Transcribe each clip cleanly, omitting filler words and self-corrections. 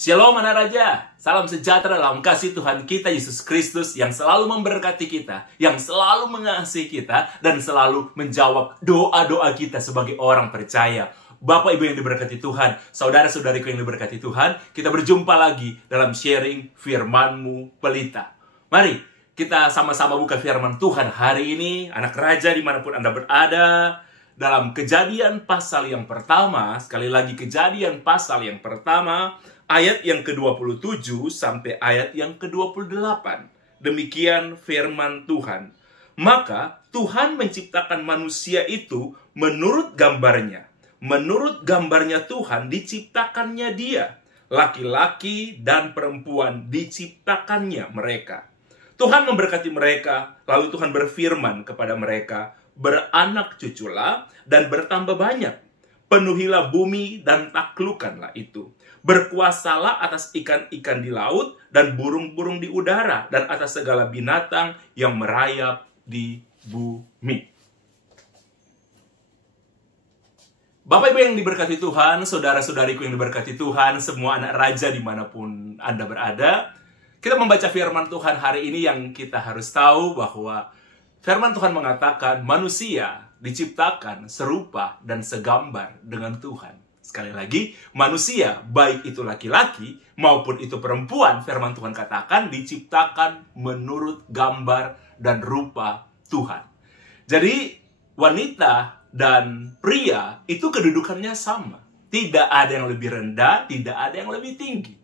Shalom anak raja, salam sejahtera dalam kasih Tuhan kita Yesus Kristus yang selalu memberkati kita, yang selalu mengasihi kita, dan selalu menjawab doa-doa kita sebagai orang percaya. Bapak Ibu yang diberkati Tuhan, saudara-saudariku yang diberkati Tuhan, kita berjumpa lagi dalam sharing firman-Mu pelita. Mari kita sama-sama buka firman Tuhan hari ini, anak raja dimanapun Anda berada, dalam Kejadian pasal yang pertama, sekali lagi Kejadian pasal yang pertama, ayat yang ke-27 sampai ayat yang ke-28. Demikian firman Tuhan. Maka Tuhan menciptakan manusia itu menurut gambarnya. Menurut gambarnya Tuhan diciptakannya dia. Laki-laki dan perempuan diciptakannya mereka. Tuhan memberkati mereka, lalu Tuhan berfirman kepada mereka, beranak cuculah dan bertambah banyak. Penuhilah bumi dan taklukkanlah itu. Berkuasalah atas ikan-ikan di laut dan burung-burung di udara dan atas segala binatang yang merayap di bumi. Bapak Ibu yang diberkati Tuhan, saudara-saudariku yang diberkati Tuhan, semua anak raja dimanapun Anda berada, kita membaca firman Tuhan hari ini yang kita harus tahu bahwa firman Tuhan mengatakan manusia diciptakan serupa dan segambar dengan Tuhan. Sekali lagi, manusia, baik itu laki-laki maupun itu perempuan, firman Tuhan katakan diciptakan menurut gambar dan rupa Tuhan. Jadi, wanita dan pria itu kedudukannya sama. Tidak ada yang lebih rendah, tidak ada yang lebih tinggi.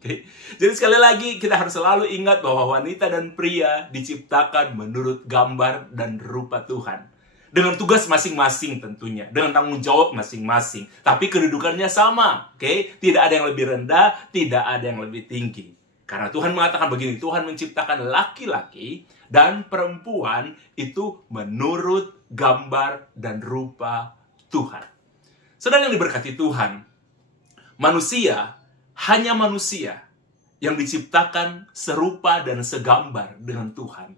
Okay. Jadi sekali lagi, kita harus selalu ingat bahwa wanita dan pria diciptakan menurut gambar dan rupa Tuhan. Dengan tugas masing-masing tentunya, dengan tanggung jawab masing-masing. Tapi kedudukannya sama, oke? Tidak ada yang lebih rendah, tidak ada yang lebih tinggi. Karena Tuhan mengatakan begini, Tuhan menciptakan laki-laki dan perempuan itu menurut gambar dan rupa Tuhan. Saudara yang diberkati Tuhan, manusia, hanya manusia yang diciptakan serupa dan segambar dengan Tuhan.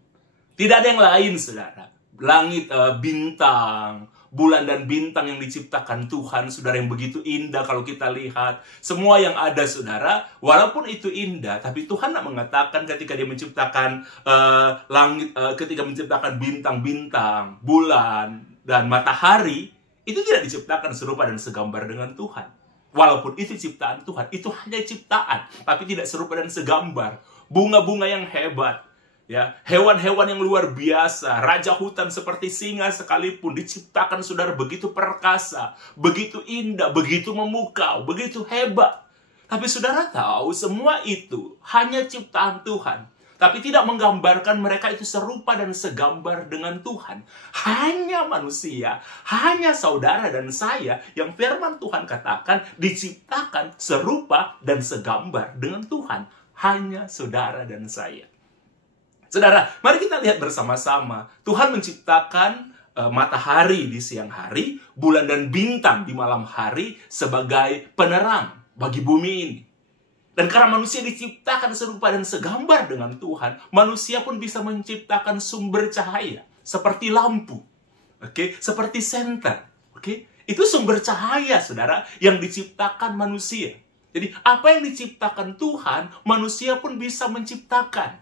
Tidak ada yang lain, saudara. Langit, bintang, bulan dan bintang yang diciptakan Tuhan, saudara, yang begitu indah kalau kita lihat. Semua yang ada, saudara, walaupun itu indah, tapi Tuhan tak mengatakan ketika dia menciptakan langit, ketika menciptakan bintang-bintang, bulan, dan matahari, itu tidak diciptakan serupa dan segambar dengan Tuhan. Walaupun itu ciptaan Tuhan, itu hanya ciptaan, tapi tidak serupa dan segambar. Bunga-bunga yang hebat, ya, hewan-hewan yang luar biasa, raja hutan seperti singa sekalipun diciptakan, saudara, begitu perkasa, begitu indah, begitu memukau, begitu hebat. Tapi saudara tahu, semua itu hanya ciptaan Tuhan, tapi tidak menggambarkan mereka itu serupa dan segambar dengan Tuhan. Hanya manusia, hanya saudara dan saya yang firman Tuhan katakan diciptakan serupa dan segambar dengan Tuhan. Hanya saudara dan saya. Saudara, mari kita lihat bersama-sama. Tuhan menciptakan matahari di siang hari, bulan dan bintang di malam hari sebagai penerang bagi bumi ini. Dan karena manusia diciptakan serupa dan segambar dengan Tuhan, manusia pun bisa menciptakan sumber cahaya seperti lampu, oke, seperti senter, oke. Itu sumber cahaya, saudara, yang diciptakan manusia. Jadi, apa yang diciptakan Tuhan, manusia pun bisa menciptakan.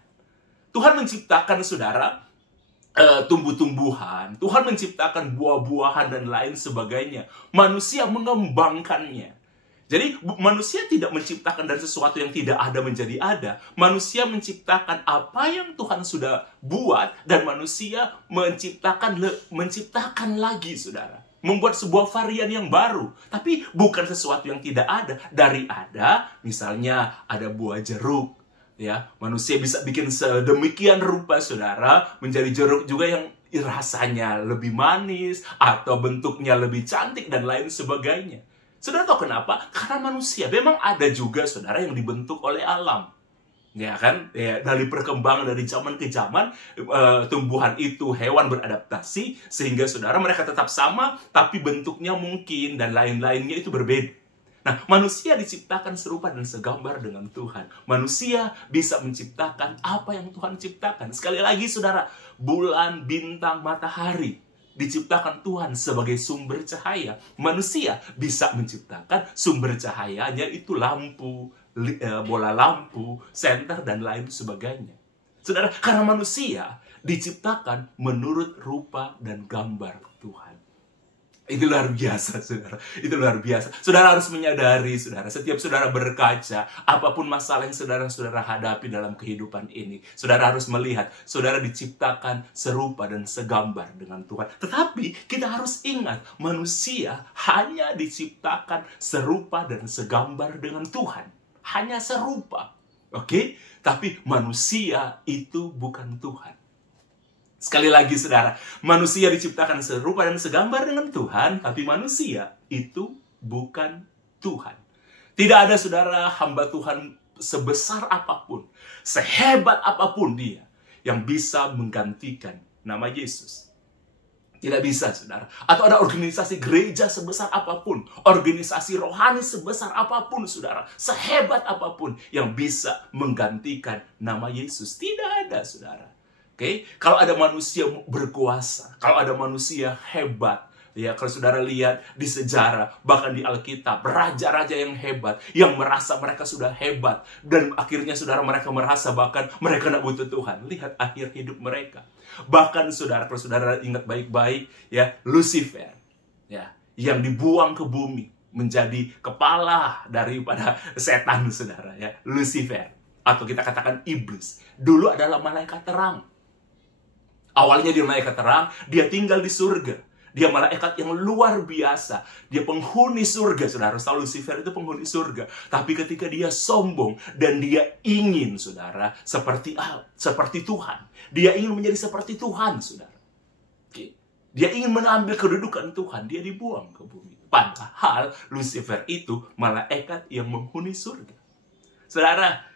Tuhan menciptakan, saudara, tumbuh-tumbuhan. Tuhan menciptakan buah-buahan dan lain sebagainya. Manusia mengembangkannya. Jadi manusia tidak menciptakan dari sesuatu yang tidak ada menjadi ada. Manusia menciptakan apa yang Tuhan sudah buat. Dan manusia menciptakan lagi, saudara. Membuat sebuah varian yang baru. Tapi bukan sesuatu yang tidak ada. Dari ada, misalnya ada buah jeruk. Ya, manusia bisa bikin sedemikian rupa, saudara, menjadi jeruk juga yang rasanya lebih manis atau bentuknya lebih cantik dan lain sebagainya. Saudara tahu kenapa? Karena manusia memang ada juga, saudara, yang dibentuk oleh alam. Ya kan? Ya, dari perkembangan dari zaman ke zaman, tumbuhan itu, hewan beradaptasi sehingga, saudara, mereka tetap sama tapi bentuknya mungkin dan lain-lainnya itu berbeda. Nah, manusia diciptakan serupa dan segambar dengan Tuhan. Manusia bisa menciptakan apa yang Tuhan ciptakan. Sekali lagi, saudara, bulan, bintang, matahari diciptakan Tuhan sebagai sumber cahaya. Manusia bisa menciptakan sumber cahayanya itu lampu, bola lampu, senter, dan lain sebagainya. Saudara, karena manusia diciptakan menurut rupa dan gambar Tuhan. Itu luar biasa, saudara. Itu luar biasa. Saudara harus menyadari, saudara, setiap saudara berkaca, apapun masalah yang saudara hadapi dalam kehidupan ini, saudara harus melihat, saudara diciptakan serupa dan segambar dengan Tuhan. Tetapi kita harus ingat, manusia hanya diciptakan serupa dan segambar dengan Tuhan. Hanya serupa. Oke? Tapi manusia itu bukan Tuhan. Sekali lagi, saudara, manusia diciptakan serupa dan segambar dengan Tuhan, tapi manusia itu bukan Tuhan. Tidak ada, saudara, hamba Tuhan sebesar apapun, sehebat apapun dia, yang bisa menggantikan nama Yesus. Tidak bisa, saudara. Atau ada organisasi gereja sebesar apapun, organisasi rohani sebesar apapun, saudara, sehebat apapun, yang bisa menggantikan nama Yesus. Tidak ada, saudara. Oke, kalau ada manusia berkuasa, kalau ada manusia hebat, ya, kalau saudara lihat di sejarah, bahkan di Alkitab, raja-raja yang hebat, yang merasa mereka sudah hebat, dan akhirnya saudara mereka merasa bahkan mereka tidak butuh Tuhan. Lihat akhir hidup mereka. Bahkan saudara, kalau saudara ingat baik-baik, ya, Lucifer, ya, yang dibuang ke bumi menjadi kepala daripada setan, saudara, ya, Lucifer, atau kita katakan iblis, dulu adalah malaikat terang. Awalnya dia malaikat terang, dia tinggal di surga. Dia malaikat yang luar biasa. Dia penghuni surga, saudara. Lucifer itu penghuni surga. Tapi ketika dia sombong dan dia ingin, saudara, seperti Tuhan. Dia ingin menjadi seperti Tuhan, saudara. Oke. Dia ingin mengambil kedudukan Tuhan. Dia dibuang ke bumi. Padahal Lucifer itu malaikat yang menghuni surga. Saudara,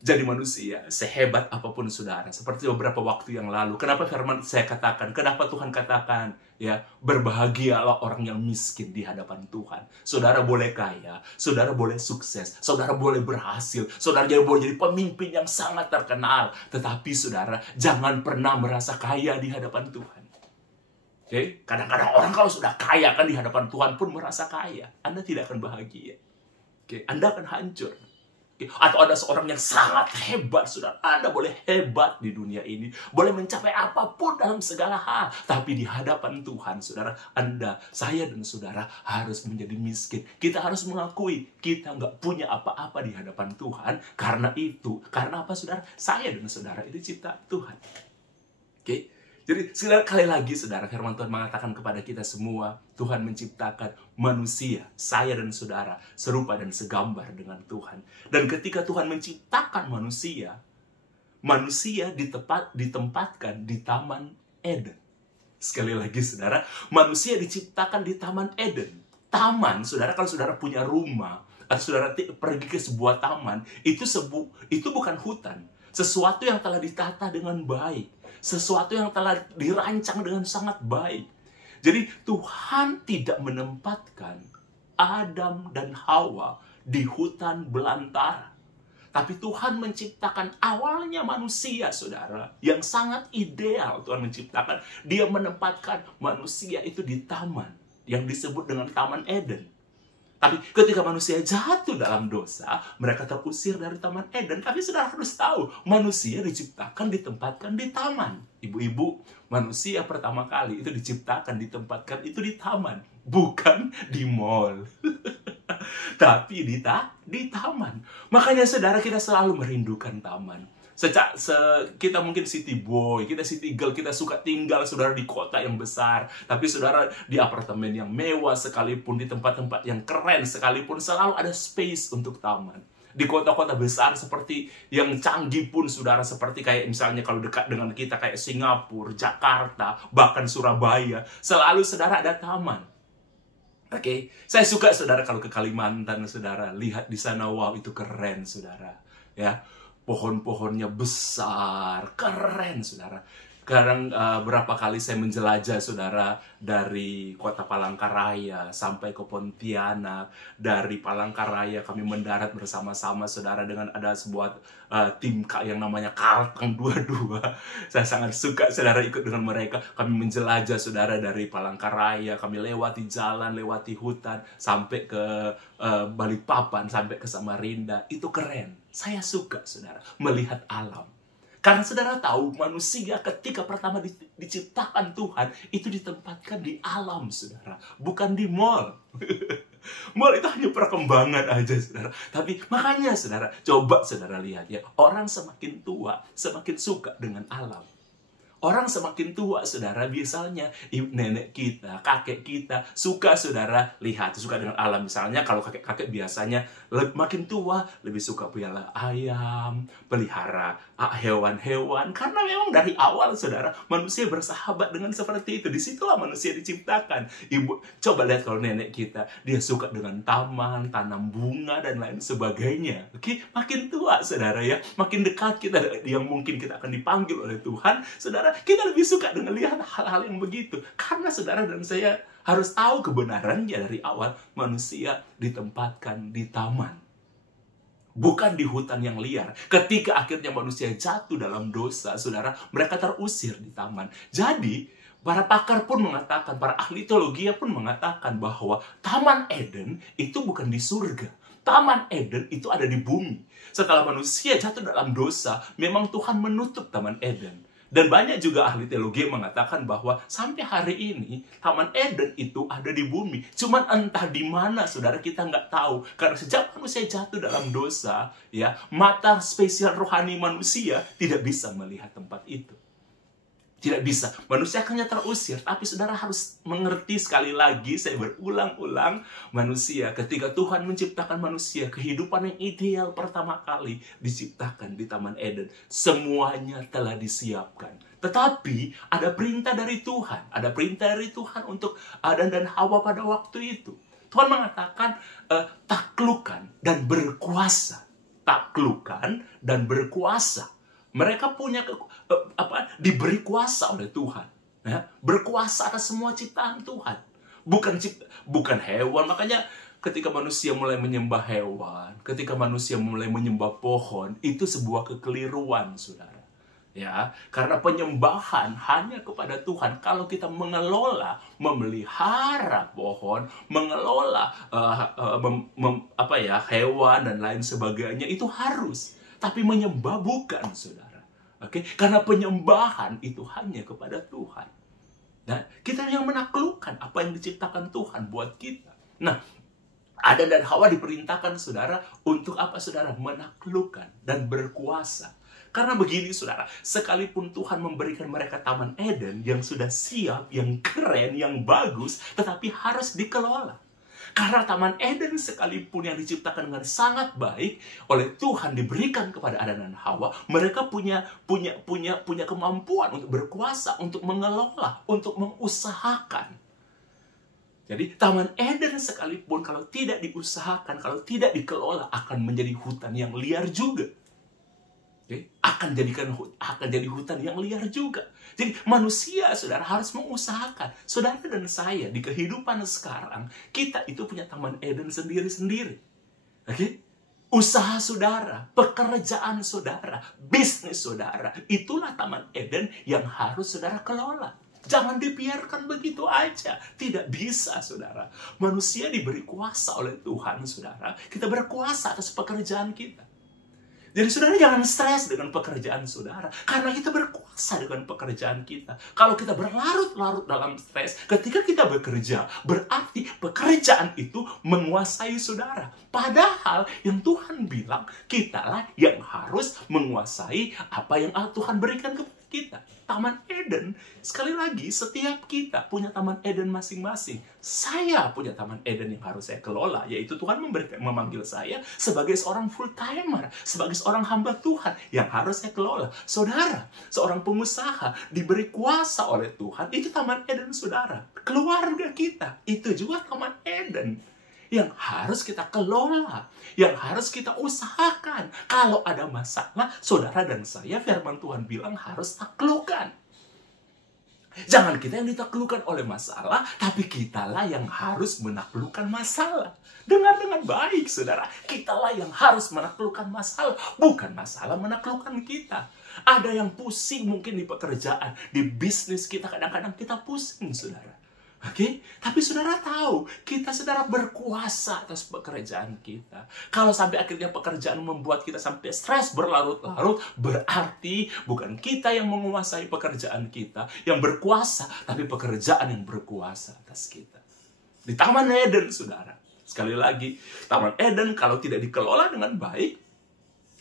jadi manusia, sehebat apapun saudara, seperti beberapa waktu yang lalu, kenapa firman saya katakan, kenapa Tuhan katakan, ya, berbahagialah orang yang miskin di hadapan Tuhan. Saudara boleh kaya, saudara boleh sukses, saudara boleh berhasil, saudara boleh jadi pemimpin yang sangat terkenal, tetapi saudara, jangan pernah merasa kaya di hadapan Tuhan. Oke? Kadang-kadang orang kalau sudah kaya kan di hadapan Tuhan pun merasa kaya. Anda tidak akan bahagia. Oke? Anda akan hancur. Atau ada seorang yang sangat hebat, saudara. Anda boleh hebat di dunia ini, boleh mencapai apapun dalam segala hal, tapi di hadapan Tuhan, saudara, Anda, saya dan saudara harus menjadi miskin. Kita harus mengakui kita nggak punya apa-apa di hadapan Tuhan. Karena apa, saudara? Saya dan saudara itu cipta Tuhan. Oke? Jadi sekali lagi, saudara, firman Tuhan mengatakan kepada kita semua, Tuhan menciptakan manusia, saya dan saudara, serupa dan segambar dengan Tuhan. Dan ketika Tuhan menciptakan manusia, manusia ditempatkan di Taman Eden. Sekali lagi, saudara, manusia diciptakan di Taman Eden. Taman, saudara, kalau saudara punya rumah, atau saudara pergi ke sebuah taman, itu bukan hutan. Sesuatu yang telah ditata dengan baik. Sesuatu yang telah dirancang dengan sangat baik. Jadi Tuhan tidak menempatkan Adam dan Hawa di hutan belantara. Tapi Tuhan menciptakan awalnya manusia, saudara, yang sangat ideal. Tuhan menciptakan, dia menempatkan manusia itu di taman yang disebut dengan Taman Eden. Tapi ketika manusia jatuh dalam dosa, mereka terusir dari Taman Eden. Tapi saudara harus tahu, manusia ditempatkan di taman. Ibu-ibu, manusia pertama kali itu ditempatkan itu di taman. Bukan di mall. Tapi di taman. Makanya saudara, kita selalu merindukan taman. Kita mungkin city boy, kita city girl, kita suka tinggal, saudara, di kota yang besar. Tapi saudara, di apartemen yang mewah sekalipun, di tempat-tempat yang keren sekalipun, selalu ada space untuk taman. Di kota-kota besar seperti yang canggih pun, saudara, seperti kayak misalnya kalau dekat dengan kita kayak Singapura, Jakarta, bahkan Surabaya, selalu saudara ada taman. Oke, saya suka, saudara, kalau ke Kalimantan, saudara, lihat di sana, wow, itu keren, saudara. Ya, pohon-pohonnya besar, keren, saudara. Kadang berapa kali saya menjelajah saudara dari kota Palangkaraya sampai ke Pontianak. Dari Palangkaraya kami mendarat bersama-sama saudara dengan ada sebuah tim yang namanya Kalteng 22. Saya sangat suka saudara ikut dengan mereka. Kami menjelajah saudara dari Palangkaraya. Kami lewati jalan, lewati hutan sampai ke Balikpapan, sampai ke Samarinda. Itu keren. Saya suka saudara melihat alam. Karena saudara tahu, manusia ketika pertama diciptakan Tuhan, itu ditempatkan di alam, saudara. Bukan di mall. Mall itu hanya perkembangan aja, saudara. Tapi makanya, saudara, coba saudara lihat ya. Orang semakin tua, semakin suka dengan alam. Orang semakin tua, saudara, biasanya nenek kita, kakek kita, suka saudara lihat, suka dengan alam. Misalnya kalau kakek-kakek biasanya makin tua, lebih suka pelihara ayam, pelihara hewan-hewan. Karena memang dari awal, saudara, manusia bersahabat dengan seperti itu. Disitulah manusia diciptakan. Ibu, coba lihat kalau nenek kita, dia suka dengan taman, tanam bunga, dan lain sebagainya. Oke, makin tua, saudara ya, makin dekat kita, yang mungkin kita akan dipanggil oleh Tuhan, saudara, kita lebih suka dengan lihat hal-hal yang begitu. Karena saudara dan saya harus tahu kebenarannya dari awal. Manusia ditempatkan di taman, bukan di hutan yang liar. Ketika akhirnya manusia jatuh dalam dosa, saudara, mereka terusir di taman. Jadi, para pakar pun mengatakan, para ahli teologi pun mengatakan bahwa Taman Eden itu bukan di surga. Taman Eden itu ada di bumi. Setelah manusia jatuh dalam dosa, memang Tuhan menutup Taman Eden. Dan banyak juga ahli teologi yang mengatakan bahwa sampai hari ini Taman Eden itu ada di bumi. Cuman entah di mana, saudara, kita nggak tahu. Karena sejak manusia jatuh dalam dosa, ya, mata spesial rohani manusia tidak bisa melihat tempat itu. Tidak bisa. Manusia akan terusir. Tapi saudara harus mengerti sekali lagi, saya berulang-ulang, manusia, ketika Tuhan menciptakan manusia, kehidupan yang ideal pertama kali diciptakan di Taman Eden. Semuanya telah disiapkan. Tetapi ada perintah dari Tuhan. Ada perintah dari Tuhan untuk Adam dan Hawa pada waktu itu. Tuhan mengatakan, taklukkan dan berkuasa. Taklukkan dan berkuasa. Mereka punya diberi kuasa oleh Tuhan, ya, berkuasa atas semua ciptaan Tuhan, bukan hewan. Makanya ketika manusia mulai menyembah hewan, ketika manusia mulai menyembah pohon, itu sebuah kekeliruan, saudara. Ya, karena penyembahan hanya kepada Tuhan. Kalau kita mengelola, memelihara pohon, mengelola hewan dan lain sebagainya, itu harus. Tapi menyembah bukan, saudara. Oke, karena penyembahan itu hanya kepada Tuhan. Nah, kita yang menaklukkan apa yang diciptakan Tuhan buat kita. Nah, Adam dan Hawa diperintahkan, saudara, untuk apa, saudara? Menaklukkan dan berkuasa. Karena begini, saudara, sekalipun Tuhan memberikan mereka Taman Eden yang sudah siap, yang keren, yang bagus, tetapi harus dikelola. Karena Taman Eden sekalipun yang diciptakan dengan sangat baik oleh Tuhan diberikan kepada Adam dan Hawa, mereka punya kemampuan untuk berkuasa, untuk mengelola, untuk mengusahakan. Jadi Taman Eden sekalipun kalau tidak diusahakan, kalau tidak dikelola, akan menjadi hutan yang liar juga. Akan jadi hutan yang liar juga. Jadi manusia, saudara, harus mengusahakan. Saudara dan saya di kehidupan sekarang, kita itu punya Taman Eden sendiri-sendiri. Oke? Usaha saudara, pekerjaan saudara, bisnis saudara, itulah Taman Eden yang harus saudara kelola. Jangan dibiarkan begitu aja. Tidak bisa, saudara. Manusia diberi kuasa oleh Tuhan, saudara. Kita berkuasa atas pekerjaan kita. Jadi saudara jangan stres dengan pekerjaan saudara. Karena kita berkuasa dengan pekerjaan kita. Kalau kita berlarut-larut dalam stres, ketika kita bekerja, berarti pekerjaan itu menguasai saudara. Padahal yang Tuhan bilang, kitalah yang harus menguasai apa yang Tuhan berikan kepada kita. Taman Eden, sekali lagi, setiap kita punya Taman Eden masing-masing. Saya punya Taman Eden yang harus saya kelola, yaitu Tuhan memanggil saya sebagai seorang full-timer, sebagai seorang hamba Tuhan yang harus saya kelola. Saudara, seorang pengusaha diberi kuasa oleh Tuhan, itu Taman Eden saudara. Keluarga kita, itu juga Taman Eden yang harus kita kelola, yang harus kita usahakan. Kalau ada masalah, saudara dan saya, firman Tuhan bilang harus taklukkan. Jangan kita yang ditaklukkan oleh masalah, tapi kitalah yang harus menaklukkan masalah. Dengar dengan baik, saudara. Kitalah yang harus menaklukkan masalah, bukan masalah menaklukkan kita. Ada yang pusing mungkin di pekerjaan, di bisnis kita, kadang-kadang kita pusing, saudara. Oke, tapi saudara tahu, kita saudara berkuasa atas pekerjaan kita. Kalau sampai akhirnya pekerjaan membuat kita sampai stres berlarut-larut, berarti bukan kita yang menguasai pekerjaan kita, yang berkuasa, tapi pekerjaan yang berkuasa atas kita. Di Taman Eden, saudara. Sekali lagi, Taman Eden kalau tidak dikelola dengan baik,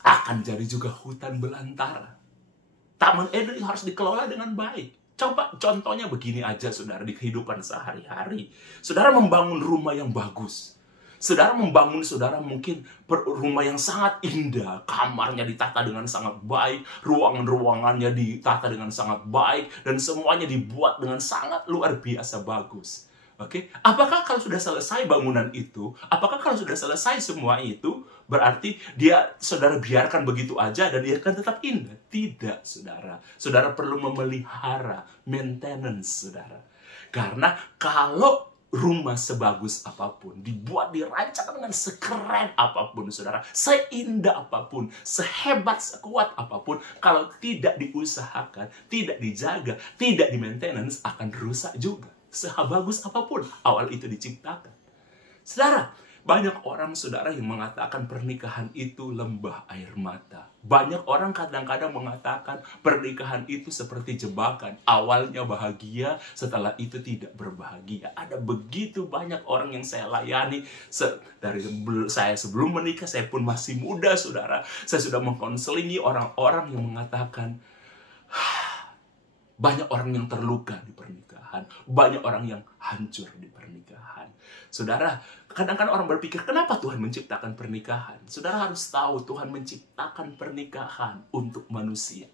akan jadi juga hutan belantara. Taman Eden harus dikelola dengan baik. Coba contohnya begini aja, saudara, di kehidupan sehari-hari. Saudara membangun rumah yang bagus. Saudara membangun, saudara mungkin rumah yang sangat indah. Kamarnya ditata dengan sangat baik. Ruangan-ruangannya ditata dengan sangat baik. Dan semuanya dibuat dengan sangat luar biasa bagus. Oke, apakah kalau sudah selesai bangunan itu, apakah kalau sudah selesai semua itu, berarti dia, saudara, biarkan begitu aja dan dia akan tetap indah? Tidak, saudara. Saudara perlu memelihara, maintenance, saudara. Karena kalau rumah sebagus apapun, dibuat, dirancang dengan sekeren apapun, saudara, seindah apapun, sehebat, sekuat apapun, kalau tidak diusahakan, tidak dijaga, tidak di-maintenance, akan rusak juga. Sebagus apapun awal itu diciptakan. Saudara, banyak orang, saudara, yang mengatakan pernikahan itu lembah air mata. Banyak orang kadang-kadang mengatakan pernikahan itu seperti jebakan. Awalnya bahagia, setelah itu tidak berbahagia. Ada begitu banyak orang yang saya layani. Dari saya sebelum menikah, saya pun masih muda, saudara. Saya sudah mengkonselingi orang-orang yang mengatakan, banyak orang yang terluka di pernikahan. Banyak orang yang hancur di pernikahan. Saudara, kadang-kadang orang berpikir, kenapa Tuhan menciptakan pernikahan? Saudara harus tahu, Tuhan menciptakan pernikahan untuk manusia.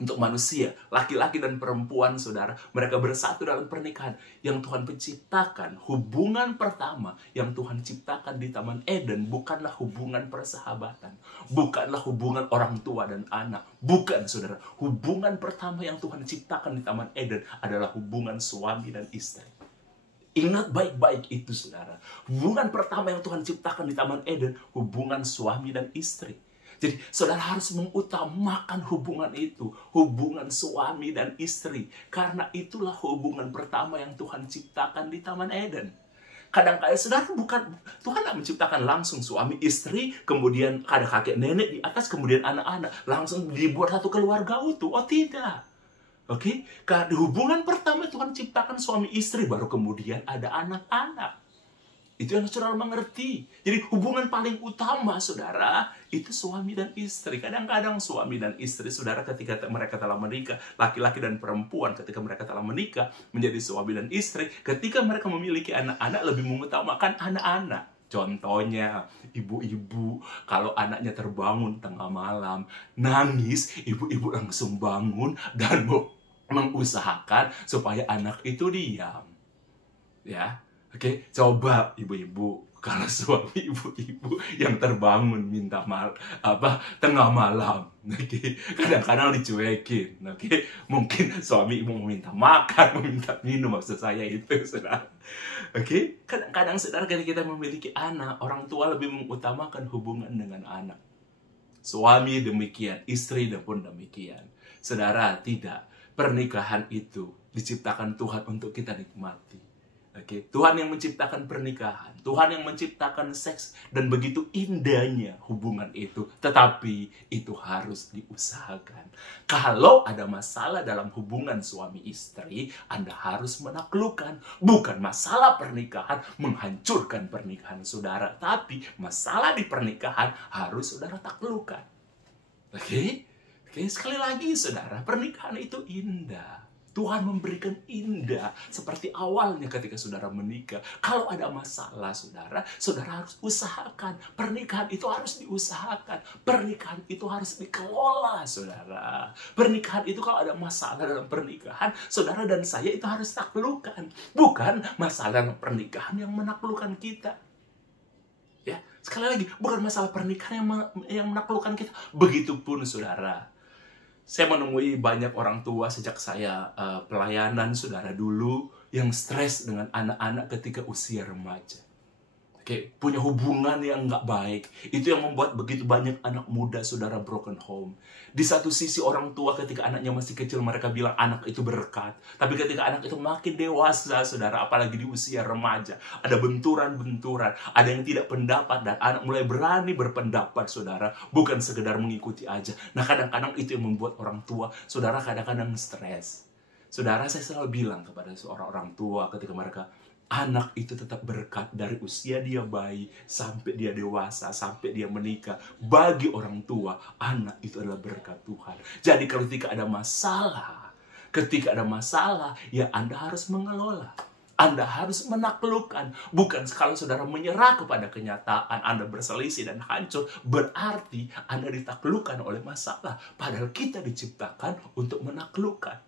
Untuk manusia, laki-laki dan perempuan, saudara, mereka bersatu dalam pernikahan. Yang Tuhan penciptakan, hubungan pertama yang Tuhan ciptakan di Taman Eden bukanlah hubungan persahabatan, bukanlah hubungan orang tua dan anak, bukan, saudara. Hubungan pertama yang Tuhan ciptakan di Taman Eden adalah hubungan suami dan istri. Ingat baik-baik itu, saudara. Hubungan pertama yang Tuhan ciptakan di Taman Eden, hubungan suami dan istri. Jadi, saudara harus mengutamakan hubungan itu, hubungan suami dan istri. Karena itulah hubungan pertama yang Tuhan ciptakan di Taman Eden. Kadang-kadang, saudara, Tuhan tidak menciptakan langsung suami istri, kemudian ada kakek nenek di atas, kemudian anak-anak. Langsung dibuat satu keluarga utuh. Oh, tidak. Oke? Karena di hubungan pertama Tuhan ciptakan suami istri, baru kemudian ada anak-anak. Itu yang saudara mengerti. Jadi hubungan paling utama, saudara, itu suami dan istri. Kadang-kadang suami dan istri, saudara, ketika mereka telah menikah, laki-laki dan perempuan ketika mereka telah menikah menjadi suami dan istri, ketika mereka memiliki anak-anak lebih mengutamakan anak-anak. Contohnya, ibu-ibu, kalau anaknya terbangun tengah malam, nangis, ibu-ibu langsung bangun dan mengusahakan supaya anak itu diam. Ya. Oke, coba ibu-ibu, kalau suami ibu-ibu yang terbangun minta tengah malam, oke, kadang-kadang dicuekin, oke, mungkin suami ibu meminta makan, meminta minum, maksud saya itu, saudara, oke, kadang-kadang, saudara, ketika kita memiliki anak, orang tua lebih mengutamakan hubungan dengan anak, suami demikian, istri pun demikian, saudara, tidak, pernikahan itu diciptakan Tuhan untuk kita nikmati. Oke, Tuhan yang menciptakan pernikahan, Tuhan yang menciptakan seks, dan begitu indahnya hubungan itu. Tetapi itu harus diusahakan. Kalau ada masalah dalam hubungan suami istri, Anda harus menaklukkan. Bukan masalah pernikahan menghancurkan pernikahan saudara, tapi masalah di pernikahan harus saudara taklukkan. Oke, sekali lagi, saudara, pernikahan itu indah. Tuhan memberikan indah seperti awalnya ketika saudara menikah. Kalau ada masalah, saudara harus usahakan. Pernikahan itu harus diusahakan. Pernikahan itu harus dikelola, saudara. Pernikahan itu kalau ada masalah dalam pernikahan, saudara dan saya itu harus taklukkan. Bukan masalah pernikahan yang menaklukkan kita. Ya, sekali lagi, bukan masalah pernikahan yang menaklukkan kita. Begitupun, saudara. Saya menemui banyak orang tua sejak saya pelayanan saudara dulu yang stres dengan anak-anak ketika usia remaja. Oke, punya hubungan yang nggak baik. Itu yang membuat begitu banyak anak muda saudara broken home. Di satu sisi orang tua ketika anaknya masih kecil mereka bilang anak itu berkat. Tapi ketika anak itu makin dewasa saudara, apalagi di usia remaja, ada benturan-benturan, ada yang tidak pendapat dan anak mulai berani berpendapat saudara, bukan sekedar mengikuti aja. Nah kadang-kadang itu yang membuat orang tua saudara kadang-kadang stres. Saudara, saya selalu bilang kepada seorang orang tua ketika mereka, anak itu tetap berkat dari usia dia bayi sampai dia dewasa, sampai dia menikah. Bagi orang tua, anak itu adalah berkat Tuhan. Jadi ketika ada masalah, ya Anda harus mengelola. Anda harus menaklukkan. Bukan kalau saudara menyerah kepada kenyataan, Anda berselisih dan hancur, berarti Anda ditaklukkan oleh masalah. Padahal kita diciptakan untuk menaklukkan.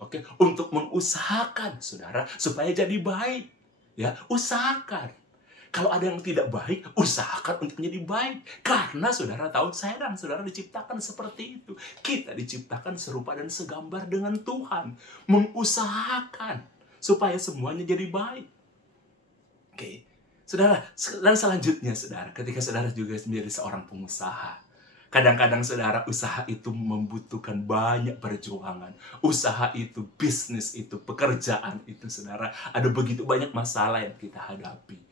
Oke, untuk mengusahakan saudara supaya jadi baik. Ya, usahakan. Kalau ada yang tidak baik, usahakan untuk menjadi baik. Karena saudara tahu, saya dan saudara diciptakan seperti itu. Kita diciptakan serupa dan segambar dengan Tuhan. Mengusahakan supaya semuanya jadi baik. Oke, saudara, dan selanjutnya saudara, ketika saudara juga menjadi seorang pengusaha, kadang-kadang saudara, usaha itu membutuhkan banyak perjuangan. Usaha itu, bisnis itu, pekerjaan itu saudara, ada begitu banyak masalah yang kita hadapi.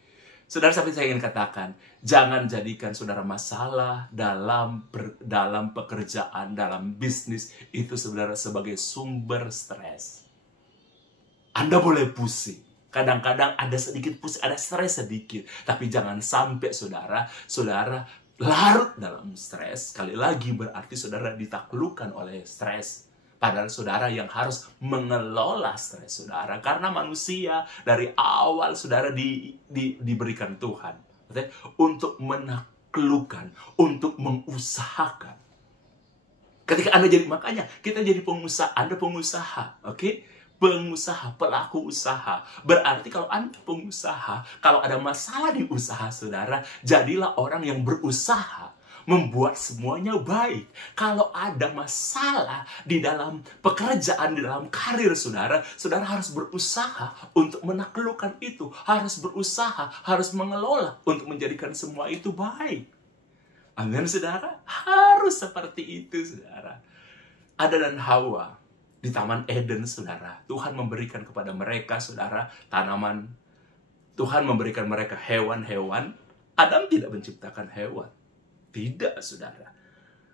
Saudara, sampai saya ingin katakan, jangan jadikan saudara masalah dalam pekerjaan, dalam bisnis itu saudara sebagai sumber stres. Anda boleh pusing. Kadang-kadang ada sedikit pusing, ada stres sedikit. Tapi jangan sampai saudara larut dalam stres. Sekali lagi berarti saudara ditaklukkan oleh stres. Padahal saudara yang harus mengelola stres saudara. Karena manusia dari awal saudara diberikan Tuhan untuk menaklukkan, untuk mengusahakan. Ketika Anda makanya kita jadi pengusaha, Anda pengusaha, oke? Pengusaha, pelaku usaha. Berarti kalau Anda pengusaha, kalau ada masalah di usaha saudara, jadilah orang yang berusaha membuat semuanya baik. Kalau ada masalah di dalam pekerjaan, di dalam karir saudara, saudara harus berusaha untuk menaklukkan itu. Harus berusaha, harus mengelola untuk menjadikan semua itu baik. Amin saudara? Harus seperti itu saudara. Adam dan Hawa di Taman Eden, saudara, Tuhan memberikan kepada mereka, saudara, tanaman. Tuhan memberikan mereka hewan-hewan. Adam tidak menciptakan hewan. Tidak, saudara.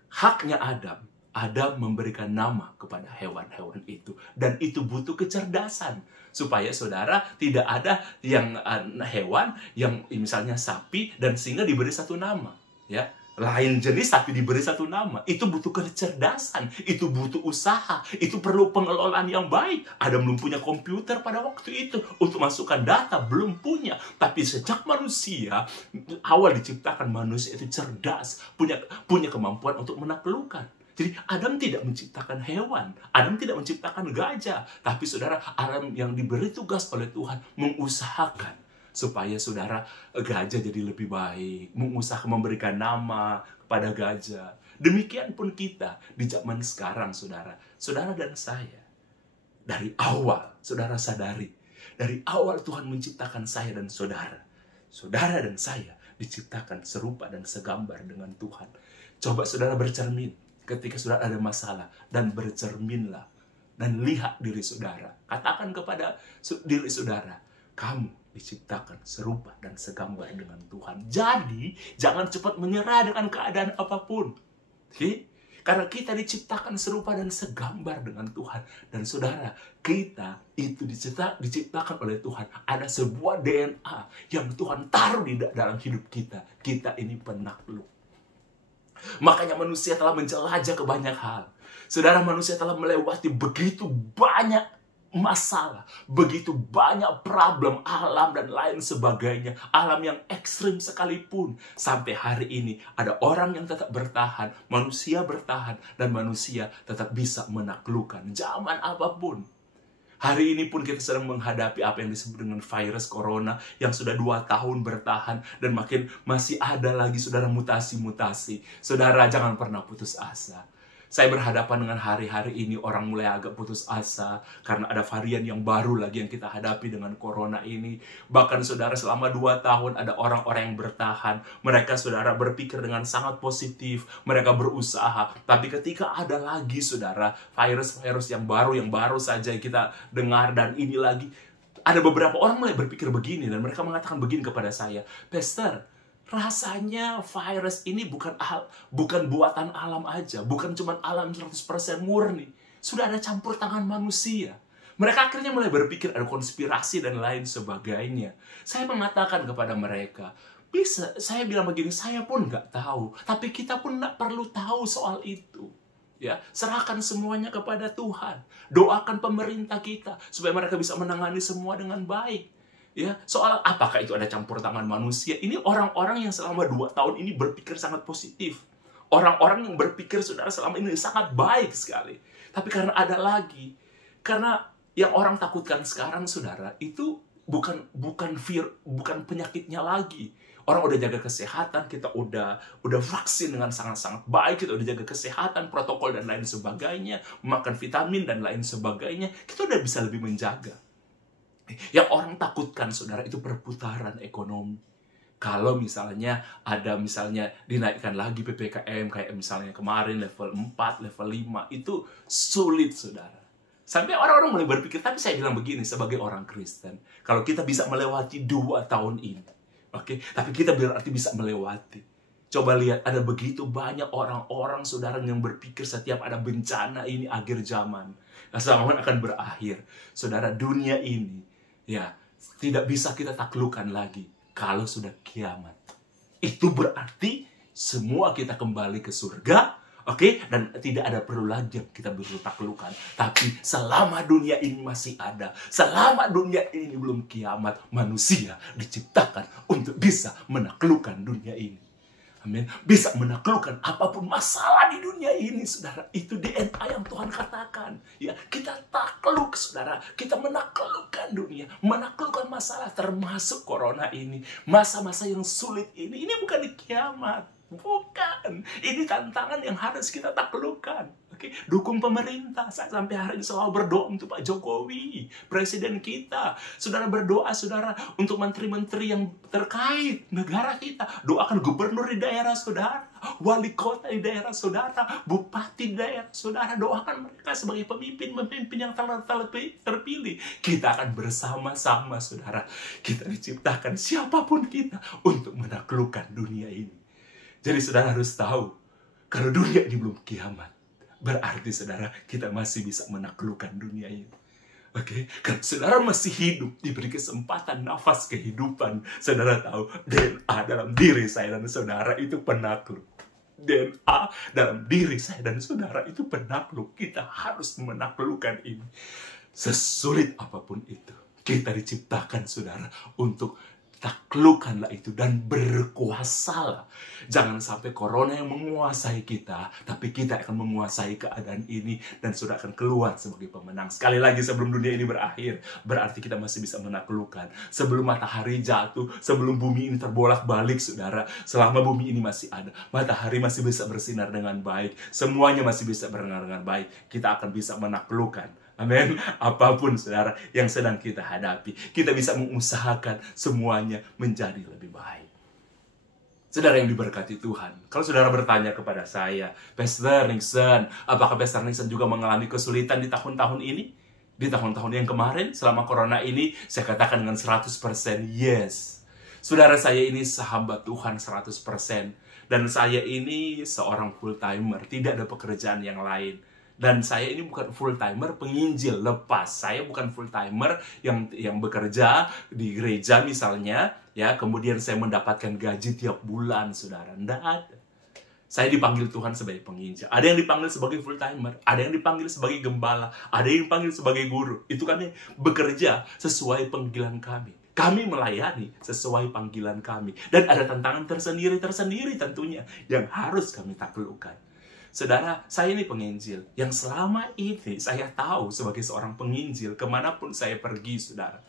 Haknya Adam. Adam memberikan nama kepada hewan-hewan itu. Dan itu butuh kecerdasan. Supaya, saudara, tidak ada yang hewan, yang misalnya sapi, dan sehingga diberi satu nama. Ya, lain jenis tapi diberi satu nama. Itu butuh kecerdasan, itu butuh usaha, itu perlu pengelolaan yang baik. Adam belum punya komputer pada waktu itu untuk masukkan data, belum punya. Tapi sejak manusia awal diciptakan, manusia itu cerdas, punya kemampuan untuk menaklukkan. Jadi Adam tidak menciptakan hewan, Adam tidak menciptakan gajah, tapi saudara, Adam yang diberi tugas oleh Tuhan mengusahakan supaya saudara gajah jadi lebih baik, mengusahakan memberikan nama kepada gajah. Demikian pun kita di zaman sekarang saudara dan saya. Dari awal saudara sadari, dari awal Tuhan menciptakan saya dan saudara dan saya diciptakan serupa dan segambar dengan Tuhan. Coba saudara bercermin ketika saudara ada masalah, dan bercerminlah dan lihat diri saudara. Katakan kepada diri saudara, kamu diciptakan serupa dan segambar dengan Tuhan. Jadi, jangan cepat menyerah dengan keadaan apapun. Okay? Karena kita diciptakan serupa dan segambar dengan Tuhan. Dan saudara, kita itu diciptakan oleh Tuhan. Ada sebuah DNA yang Tuhan taruh di dalam hidup kita. Kita ini penakluk. Makanya manusia telah menjelajah ke banyak hal. Saudara, manusia telah melewati begitu banyak masalah, begitu banyak problem alam dan lain sebagainya, alam yang ekstrim sekalipun. Sampai hari ini ada orang yang tetap bertahan, manusia bertahan, dan manusia tetap bisa menaklukkan zaman apapun. Hari ini pun kita sedang menghadapi apa yang disebut dengan virus corona yang sudah 2 tahun bertahan dan masih ada lagi saudara mutasi-mutasi. Saudara, jangan pernah putus asa. Saya berhadapan dengan hari-hari ini orang mulai agak putus asa karena ada varian yang baru lagi yang kita hadapi dengan corona ini. Bahkan saudara selama 2 tahun ada orang-orang yang bertahan. Mereka saudara berpikir dengan sangat positif. Mereka berusaha. Tapi ketika ada lagi saudara virus-virus yang baru saja kita dengar dan ini lagi. Ada beberapa orang mulai berpikir begini dan mereka mengatakan begini kepada saya. Pastor, rasanya virus ini bukan buatan alam aja, bukan cuma alam 100% murni. Sudah ada campur tangan manusia. Mereka akhirnya mulai berpikir ada konspirasi dan lain sebagainya. Saya mengatakan kepada mereka, saya bilang begini, saya pun nggak tahu, tapi kita pun nggak perlu tahu soal itu. Ya, serahkan semuanya kepada Tuhan. Doakan pemerintah kita supaya mereka bisa menangani semua dengan baik. Ya, soal apakah itu ada campur tangan manusia? Ini orang-orang yang selama 2 tahun ini berpikir sangat positif. Orang-orang yang berpikir saudara selama ini sangat baik sekali. Tapi karena ada lagi, karena yang orang takutkan sekarang saudara itu bukan penyakitnya lagi. Orang udah jaga kesehatan, kita udah vaksin dengan sangat-sangat baik, kita udah jaga kesehatan, protokol dan lain sebagainya, makan vitamin dan lain sebagainya, kita udah bisa lebih menjaga. Yang orang takutkan saudara itu perputaran ekonomi. Kalau misalnya dinaikkan lagi PPKM kayak misalnya kemarin level 4, level 5 itu sulit saudara. Sampai orang-orang mulai berpikir, tapi saya bilang begini sebagai orang Kristen, kalau kita bisa melewati 2 tahun ini, oke, tapi kita berarti bisa melewati. Coba lihat, ada begitu banyak orang-orang saudara yang berpikir setiap ada bencana ini akhir zaman. Zaman akan berakhir. Saudara, dunia ini ya, tidak bisa kita taklukkan lagi kalau sudah kiamat. Itu berarti semua kita kembali ke surga, oke? Dan tidak ada perlu lagi yang kita perlu taklukkan. Tapi selama dunia ini masih ada, selama dunia ini belum kiamat, manusia diciptakan untuk bisa menaklukkan dunia ini. Amin. Bisa menaklukkan apapun masalah di dunia ini, saudara. Itu DNA yang Tuhan katakan. Ya, kita takluk, saudara. Kita menaklukkan dunia, menaklukkan masalah termasuk corona ini. Masa-masa yang sulit ini bukan di kiamat. Bukan. Ini tantangan yang harus kita taklukkan. Oke, dukung pemerintah. Saya sampai hari ini selalu berdoa untuk Pak Jokowi, presiden kita. Saudara berdoa, saudara, untuk menteri-menteri yang terkait negara kita. Doakan gubernur di daerah saudara, wali kota di daerah saudara, bupati di daerah saudara. Doakan mereka sebagai pemimpin yang terpilih. Kita akan bersama-sama, saudara. Kita diciptakan siapapun kita untuk menaklukkan dunia ini. Jadi saudara harus tahu, kalau dunia ini belum kiamat, berarti saudara kita masih bisa menaklukkan dunia ini. Oke, kalau saudara masih hidup, diberi kesempatan nafas kehidupan, saudara tahu DNA dalam diri saya dan saudara itu penakluk. DNA dalam diri saya dan saudara itu penakluk. Kita harus menaklukkan ini. Sesulit apapun itu, kita diciptakan saudara untuk taklukkanlah itu dan berkuasalah. Jangan sampai corona yang menguasai kita, tapi kita akan menguasai keadaan ini dan sudah akan keluar sebagai pemenang. Sekali lagi, sebelum dunia ini berakhir, berarti kita masih bisa menaklukkan. Sebelum matahari jatuh, sebelum bumi ini terbolak-balik, saudara, selama bumi ini masih ada, matahari masih bisa bersinar dengan baik, semuanya masih bisa bersinar dengan baik, kita akan bisa menaklukkan. Amin. Apapun saudara yang sedang kita hadapi, kita bisa mengusahakan semuanya menjadi lebih baik. Saudara yang diberkati Tuhan, kalau saudara bertanya kepada saya, Pastor Nixon, apakah Pastor Nixon juga mengalami kesulitan di tahun-tahun ini? Di tahun-tahun yang kemarin, selama corona ini, saya katakan dengan 100% yes. Saudara, saya ini sahabat Tuhan 100%. Dan saya ini seorang full-timer, tidak ada pekerjaan yang lain. Dan saya ini bukan full-timer penginjil lepas. Saya bukan full-timer yang bekerja di gereja misalnya, ya, kemudian saya mendapatkan gaji tiap bulan, saudara. Tidak ada. Saya dipanggil Tuhan sebagai penginjil. Ada yang dipanggil sebagai full-timer, ada yang dipanggil sebagai gembala, ada yang dipanggil sebagai guru. Itu kami bekerja sesuai panggilan kami. Kami melayani sesuai panggilan kami. Dan ada tantangan tersendiri tentunya yang harus kami taklukkan. Saudara, saya ini penginjil. Yang selama ini saya tahu sebagai seorang penginjil, kemanapun saya pergi, saudara.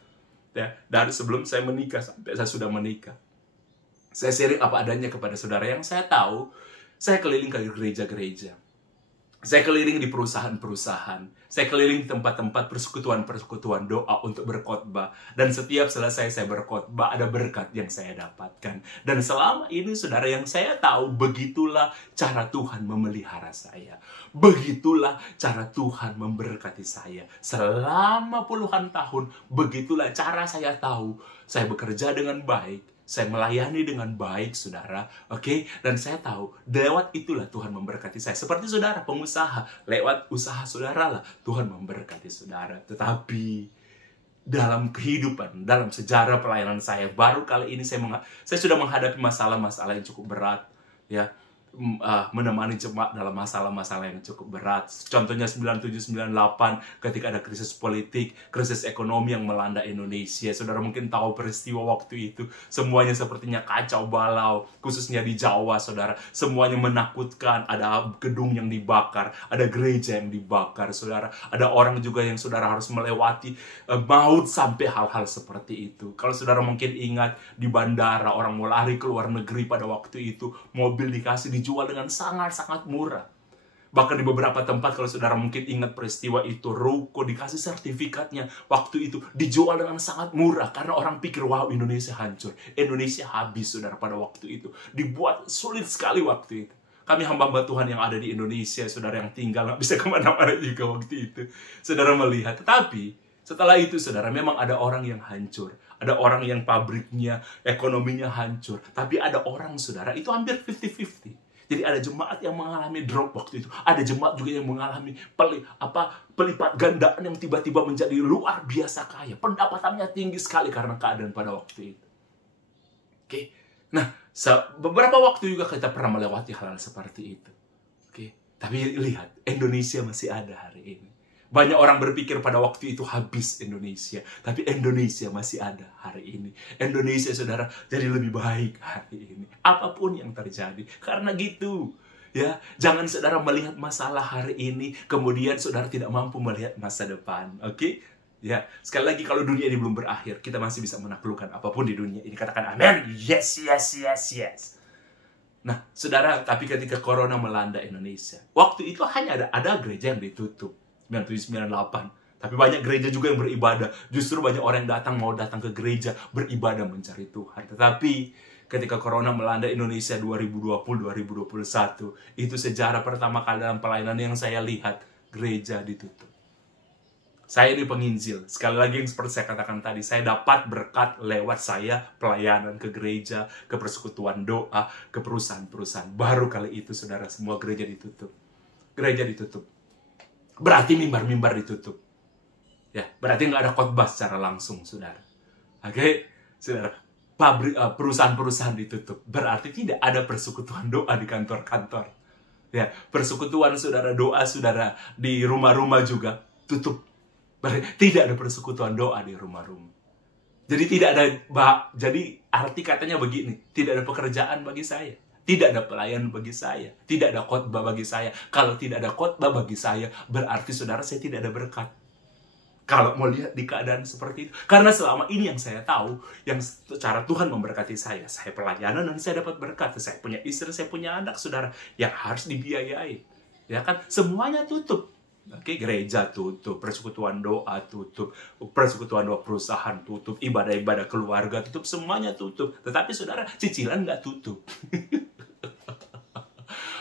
Ya, dari sebelum saya menikah sampai saya sudah menikah. Saya sharing apa adanya kepada saudara. Yang saya tahu, saya keliling ke gereja-gereja. Saya keliling di perusahaan-perusahaan. Saya keliling di tempat-tempat persekutuan-persekutuan doa untuk berkhotbah. Dan setiap selesai saya berkhotbah, ada berkat yang saya dapatkan. Dan selama ini, saudara, yang saya tahu, begitulah cara Tuhan memelihara saya. Begitulah cara Tuhan memberkati saya. Selama puluhan tahun, begitulah cara saya tahu. Saya bekerja dengan baik. Saya melayani dengan baik, saudara. Oke? Dan saya tahu, lewat itulah Tuhan memberkati saya. Seperti saudara, pengusaha. Lewat usaha saudara lah, Tuhan memberkati saudara. Tetapi, dalam kehidupan, dalam sejarah pelayanan saya, baru kali ini saya sudah menghadapi masalah-masalah yang cukup berat. Ya, menemani jemaat dalam masalah-masalah yang cukup berat. Contohnya 97-98 ketika ada krisis politik, krisis ekonomi yang melanda Indonesia. Saudara mungkin tahu peristiwa waktu itu. Semuanya sepertinya kacau balau, khususnya di Jawa, saudara. Semuanya menakutkan, ada gedung yang dibakar, ada gereja yang dibakar, saudara. Ada orang juga yang saudara harus melewati maut sampai hal-hal seperti itu. Kalau saudara mungkin ingat di bandara, orang mau lari ke luar negeri pada waktu itu, mobil dikasih dijual dengan sangat-sangat murah. Bahkan di beberapa tempat, kalau saudara mungkin ingat peristiwa itu, ruko dikasih sertifikatnya waktu itu dijual dengan sangat murah karena orang pikir, wow, Indonesia hancur, Indonesia habis, saudara. Pada waktu itu dibuat sulit sekali waktu itu. Kami hamba-hamba Tuhan yang ada di Indonesia, saudara, yang tinggal nggak bisa kemana-mana juga waktu itu, saudara melihat. Tetapi setelah itu, saudara, memang ada orang yang hancur. Ada orang yang pabriknya, ekonominya hancur. Tapi ada orang, saudara, itu hampir 50-50. Jadi ada jemaat yang mengalami drop waktu itu. Ada jemaat juga yang mengalami pelipat gandaan yang tiba-tiba menjadi luar biasa kaya. Pendapatannya tinggi sekali karena keadaan pada waktu itu. Oke. Nah, beberapa waktu juga kita pernah melewati hal-hal seperti itu. Oke. Tapi lihat, Indonesia masih ada hari ini. Banyak orang berpikir pada waktu itu habis Indonesia. Tapi Indonesia masih ada hari ini. Indonesia, saudara, jadi lebih baik hari ini. Apapun yang terjadi. Karena gitu. Ya, jangan saudara melihat masalah hari ini, kemudian saudara tidak mampu melihat masa depan. Oke? Ya, sekali lagi, kalau dunia ini belum berakhir, kita masih bisa menaklukkan apapun di dunia ini. Katakan amin. Yes, yes, yes, yes. Nah, saudara, tapi ketika corona melanda Indonesia, waktu itu hanya ada gereja yang ditutup. 97-98. Tapi banyak gereja juga yang beribadah. Justru banyak orang yang mau datang ke gereja beribadah mencari Tuhan. Tetapi ketika corona melanda Indonesia 2020-2021, itu sejarah pertama kali dalam pelayanan yang saya lihat gereja ditutup. Saya ini penginjil. Sekali lagi yang seperti saya katakan tadi, saya dapat berkat lewat saya pelayanan ke gereja, ke persekutuan doa, ke perusahaan-perusahaan. Baru kali itu, saudara, semua gereja ditutup. Gereja ditutup. Berarti mimbar-mimbar ditutup. Ya, berarti nggak ada khotbah secara langsung, saudara. Oke, saudara. Perusahaan-perusahaan ditutup. Berarti tidak ada persekutuan doa di kantor-kantor. Ya, persekutuan saudara, doa saudara di rumah-rumah juga tutup. Berarti tidak ada persekutuan doa di rumah-rumah. Jadi tidak ada, jadi arti katanya begini, tidak ada pekerjaan bagi saya. Tidak ada pelayan bagi saya. Tidak ada khotbah bagi saya. Kalau tidak ada khotbah bagi saya, berarti saudara, saya tidak ada berkat. Kalau mau lihat di keadaan seperti itu. Karena selama ini yang saya tahu, yang cara Tuhan memberkati saya pelayanan dan saya dapat berkat. Saya punya istri, saya punya anak, saudara, yang harus dibiayai. Ya kan? Semuanya tutup. Oke, gereja tutup, persekutuan doa tutup, persekutuan doa perusahaan tutup, ibadah-ibadah keluarga tutup, semuanya tutup. Tetapi saudara, cicilan nggak tutup.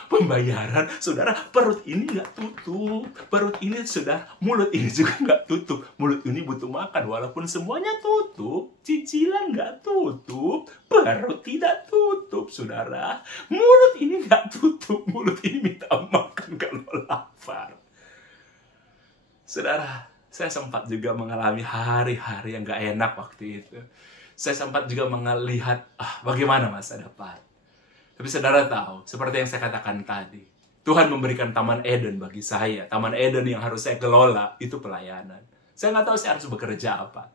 Pembayaran, saudara, perut ini nggak tutup. Perut ini, saudara, mulut ini juga nggak tutup. Mulut ini butuh makan, walaupun semuanya tutup. Cicilan nggak tutup, perut tidak tutup, saudara. Mulut ini nggak tutup, mulut ini minta makan kalau lapar. Saudara, saya sempat juga mengalami hari-hari yang gak enak waktu itu. Saya sempat juga melihat bagaimana masa depan. Tapi saudara tahu, seperti yang saya katakan tadi, Tuhan memberikan Taman Eden bagi saya. Taman Eden yang harus saya kelola, itu pelayanan. Saya nggak tahu saya harus bekerja apa.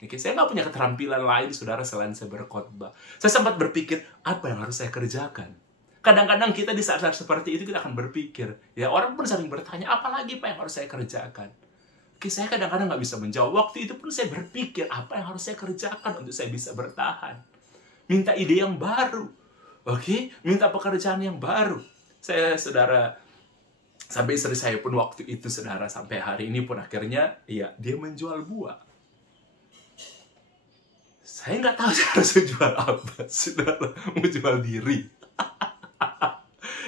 Oke, saya nggak punya keterampilan lain, saudara, selain saya berkhotbah. Saya sempat berpikir, apa yang harus saya kerjakan? Kadang-kadang kita di saat-saat seperti itu kita akan berpikir, ya orang pun sering bertanya, apalagi Pak yang harus saya kerjakan? Oke, saya kadang-kadang nggak bisa menjawab. Waktu itu pun saya berpikir, apa yang harus saya kerjakan untuk saya bisa bertahan? Minta ide yang baru, oke? Minta pekerjaan yang baru. Saya Sampai istri saya pun waktu itu, saudara, sampai hari ini pun akhirnya, ya, dia menjual buah. Saya nggak tahu saya harus jual apa, saudara. Mau jual diri.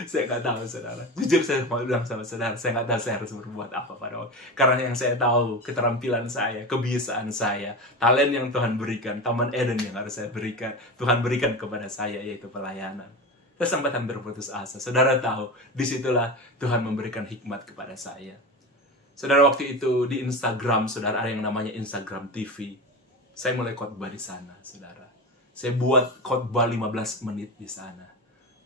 Saya nggak tahu, saudara. Jujur saya mau bilang sama saudara, saya nggak tahu saya harus berbuat apa pada waktu. Karena yang saya tahu, keterampilan saya, kebiasaan saya, talent yang Tuhan berikan, Taman Eden yang harus saya berikan, Tuhan berikan kepada saya, yaitu pelayanan. Saya sempat hampir putus asa. Saudara tahu, disitulah Tuhan memberikan hikmat kepada saya. Saudara, waktu itu di Instagram, saudara, ada yang namanya Instagram TV. Saya mulai khotbah di sana, saudara. Saya buat khotbah 15 menit di sana.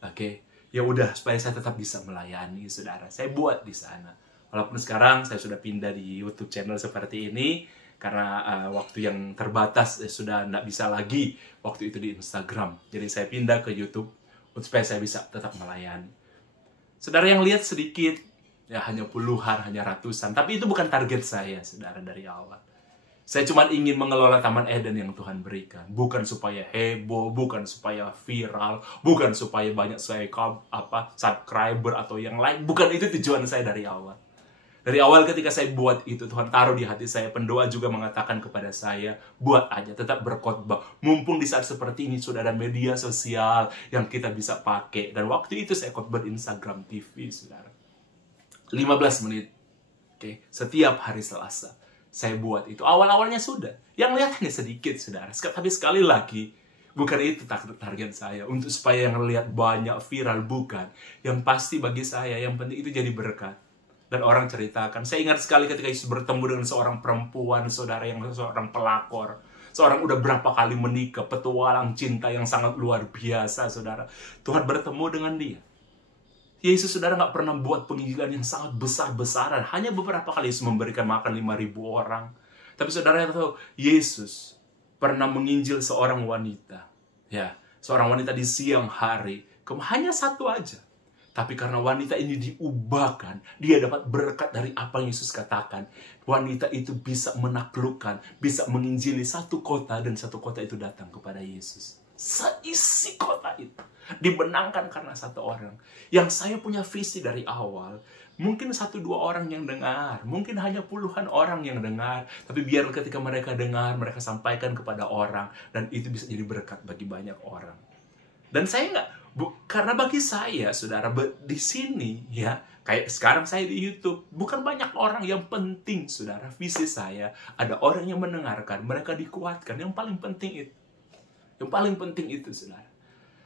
Oke, ya udah, supaya saya tetap bisa melayani, saudara. Saya buat di sana. Walaupun sekarang saya sudah pindah di YouTube channel seperti ini, karena waktu yang terbatas sudah nggak bisa lagi waktu itu di Instagram. Jadi saya pindah ke YouTube supaya saya bisa tetap melayani. Saudara, yang lihat sedikit, ya hanya puluhan, hanya ratusan. Tapi itu bukan target saya, saudara, dari awal. Saya cuma ingin mengelola Taman Eden yang Tuhan berikan. Bukan supaya heboh, bukan supaya viral, bukan supaya banyak subscriber atau yang lain. Bukan itu tujuan saya dari awal. Dari awal ketika saya buat itu, Tuhan taruh di hati saya. Pendoa juga mengatakan kepada saya, buat aja, tetap berkhotbah. Mumpung di saat seperti ini sudah ada media sosial yang kita bisa pakai. Dan waktu itu saya khotbah di Instagram TV, saudara. 15 menit. Oke, setiap hari Selasa. Saya buat itu. Awal-awalnya sudah. Yang lihat hanya sedikit, saudara. Tapi sekali lagi, bukan itu target saya. Untuk supaya yang lihat banyak, viral, bukan. Yang pasti bagi saya, yang penting itu jadi berkat. Dan orang ceritakan. Saya ingat sekali ketika Yesus bertemu dengan seorang perempuan, saudara, yang seorang pelakor. Seorang udah berapa kali menikah, petualang cinta yang sangat luar biasa, saudara. Tuhan bertemu dengan dia. Yesus, saudara, nggak pernah buat penginjilan yang sangat besar-besaran. Hanya beberapa kali Yesus memberikan makan 5.000 orang. Tapi saudara yang tahu, Yesus pernah menginjil seorang wanita. Ya, seorang wanita di siang hari. Hanya satu aja. Tapi karena wanita ini diubahkan, dia dapat berkat dari apa yang Yesus katakan. Wanita itu bisa menaklukkan, bisa menginjili satu kota, dan satu kota itu datang kepada Yesus. Seisi kota itu dibenangkan karena satu orang. Yang saya punya visi dari awal, mungkin 1-2 orang yang dengar, mungkin hanya puluhan orang yang dengar, tapi biar ketika mereka dengar, mereka sampaikan kepada orang, dan itu bisa jadi berkat bagi banyak orang. Dan saya nggak, karena bagi saya, saudara, di sini, ya, kayak sekarang saya di YouTube, bukan banyak orang. Yang penting, saudara, visi saya, ada orang yang mendengarkan, mereka dikuatkan. Yang paling penting itu. Yang paling penting itu, saudara.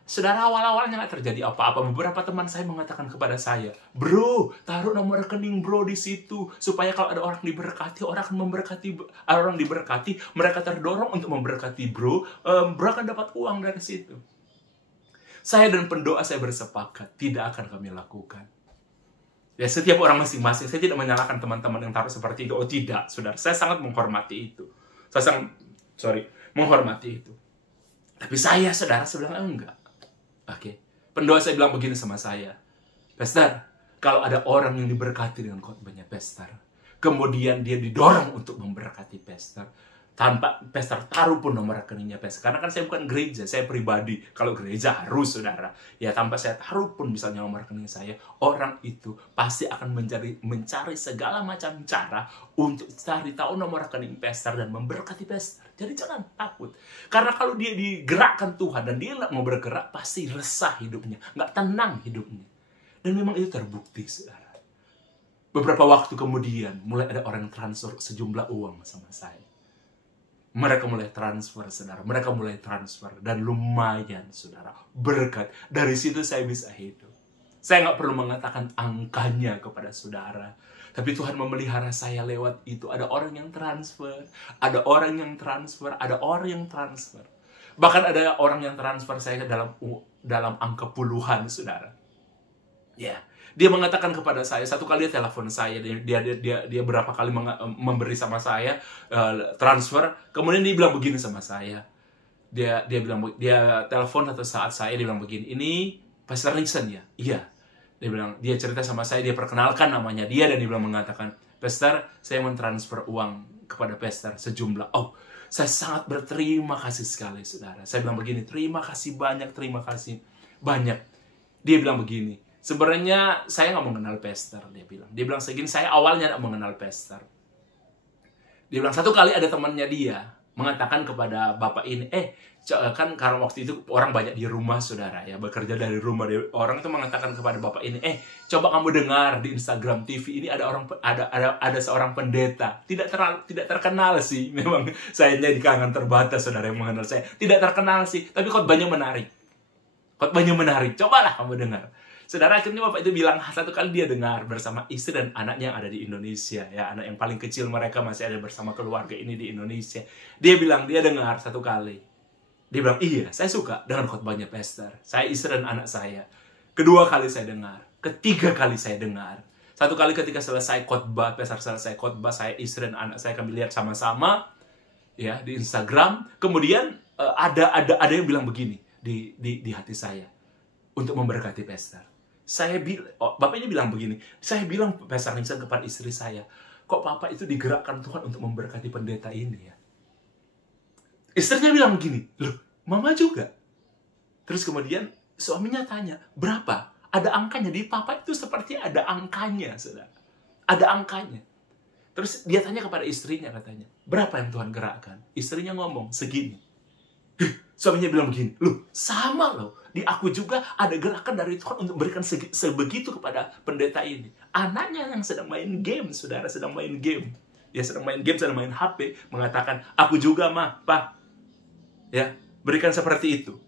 Saudara, awal-awalnya nggak terjadi apa-apa. Beberapa teman saya mengatakan kepada saya, bro, taruh nomor rekening bro di situ, supaya kalau ada orang diberkati, orang akan memberkati, orang diberkati, mereka terdorong untuk memberkati bro, bro akan dapat uang dari situ. Saya dan pendoa saya bersepakat, tidak akan kami lakukan. Ya, setiap orang masing-masing. Saya tidak menyalahkan teman-teman yang taruh seperti itu. Oh tidak, saudara. Saya sangat menghormati itu. Menghormati itu. Tapi saya, saudara, bilang enggak. Oke. Pendoa saya bilang begini sama saya. Pastor, kalau ada orang yang diberkati dengan khotbahnya pastor, kemudian dia didorong untuk memberkati pastor, tanpa pastor taruh pun nomor rekeningnya pastor. Karena kan saya bukan gereja, saya pribadi. Kalau gereja harus, saudara. Ya, tanpa saya taruh pun misalnya nomor rekening saya, orang itu pasti akan mencari segala macam cara untuk cari tahu nomor rekening pastor dan memberkati pastor. Jadi jangan takut. Karena kalau dia digerakkan Tuhan dan dia nggak mau bergerak, pasti resah hidupnya. Nggak tenang hidupnya. Dan memang itu terbukti, saudara. Beberapa waktu kemudian, mulai ada orang transfer sejumlah uang sama saya. Mereka mulai transfer, saudara. Mereka mulai transfer. Dan lumayan, saudara. Berkat. Dari situ saya bisa hidup. Saya nggak perlu mengatakan angkanya kepada saudara. Tapi Tuhan memelihara saya lewat itu. Ada orang yang transfer. Ada orang yang transfer. Ada orang yang transfer. Bahkan ada orang yang transfer saya dalam angka puluhan, saudara. Ya. Dia mengatakan kepada saya, satu kali dia telepon saya, dia berapa kali memberi sama saya transfer, kemudian dia bilang begini sama saya. Dia telepon satu saat dia bilang begini, ini Pastor Nixon ya? Iya. Dia cerita sama saya, dia perkenalkan namanya dia, dan dia bilang mengatakan, Pastor, saya mentransfer uang kepada Pastor sejumlah. Oh, saya sangat berterima kasih sekali, saudara. Saya bilang begini, terima kasih banyak, terima kasih banyak. Dia bilang begini, Sebenarnya saya nggak mengenal pastor, dia bilang. Dia bilang segini, saya awalnya nggak mengenal pastor. Dia bilang satu kali ada temannya dia mengatakan kepada bapak ini, kan karena waktu itu orang banyak di rumah saudara ya, bekerja dari rumah. Orang itu mengatakan kepada bapak ini, coba kamu dengar di Instagram TV ini ada seorang pendeta, tidak terkenal sih, memang saya di kalangan terbatas saudara yang mengenal saya, tidak terkenal sih, tapi khotbahnya menarik, cobalah kamu dengar. Saudara, akhirnya bapak itu bilang satu kali dia dengar bersama istri dan anaknya yang ada di Indonesia ya, anak yang paling kecil mereka masih ada bersama keluarga ini di Indonesia. Dia bilang dia dengar satu kali. Dia bilang, iya, saya suka dengan khotbahnya pastor. Saya, istri dan anak saya. Kedua kali saya dengar, ketiga kali saya dengar. Satu kali ketika selesai khotbah, pastor selesai khotbah, saya, istri dan anak saya kami lihat sama-sama ya di Instagram. Kemudian ada yang bilang begini di hati saya untuk memberkati pastor. Bapaknya bilang begini, saya bilang pastor Nixon kepada istri saya, kok papa itu digerakkan Tuhan untuk memberkati pendeta ini ya? Istrinya bilang begini, loh, mama juga. Terus kemudian suaminya tanya, berapa? Ada angkanya, di papa itu seperti ada angkanya, saudara. Ada angkanya. Terus dia tanya kepada istrinya katanya, berapa yang Tuhan gerakkan? Istrinya ngomong, segini. Suaminya bilang begini, loh, sama loh. Di aku juga ada gerakan dari Tuhan untuk memberikan sebegitu kepada pendeta ini. Anaknya yang sedang main game, saudara, sedang main game. Ya, sedang main game, sedang main HP, mengatakan, aku juga, mah, pak. Ya, berikan seperti itu.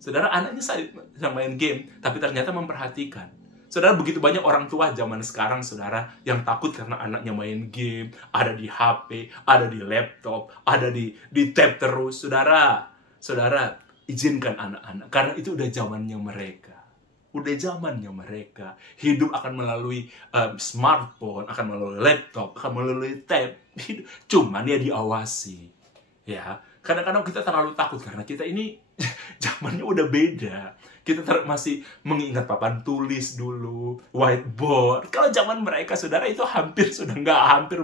Saudara, anaknya sedang main game, tapi ternyata memperhatikan. Saudara, begitu banyak orang tua zaman sekarang, saudara, yang takut karena anaknya main game, ada di HP, ada di laptop, ada di tab terus. Saudara, izinkan anak-anak, karena itu udah zamannya mereka. Udah zamannya mereka. Hidup akan melalui smartphone, akan melalui laptop, akan melalui tab. Cuman ya diawasi. Ya, kadang-kadang kita terlalu takut karena kita ini zamannya udah beda. Kita masih mengingat papan tulis dulu, whiteboard. Kalau zaman mereka, saudara, itu hampir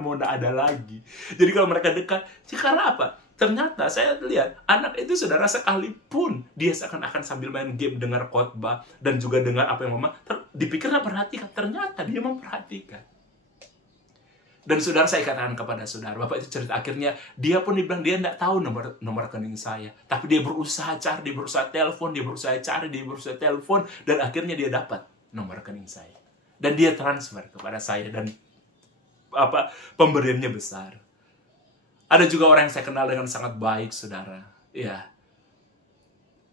mau nggak ada lagi. Jadi kalau mereka dekat, karena apa? Ternyata saya lihat anak itu, saudara, sekalipun dia seakan-akan sambil main game dengar khotbah dan juga dengar apa yang mama dipikirnya perhatikan, ternyata dia memperhatikan. Dan saudara, saya katakan kepada saudara, bapak itu cerita akhirnya dia pun dibilang dia tidak tahu nomor rekening saya, tapi dia berusaha cari, dia berusaha telepon, dia berusaha cari, dia berusaha telepon, dan akhirnya dia dapat nomor rekening saya. Dan dia transfer kepada saya, dan pemberiannya besar. Ada juga orang yang saya kenal dengan sangat baik, saudara. Ya,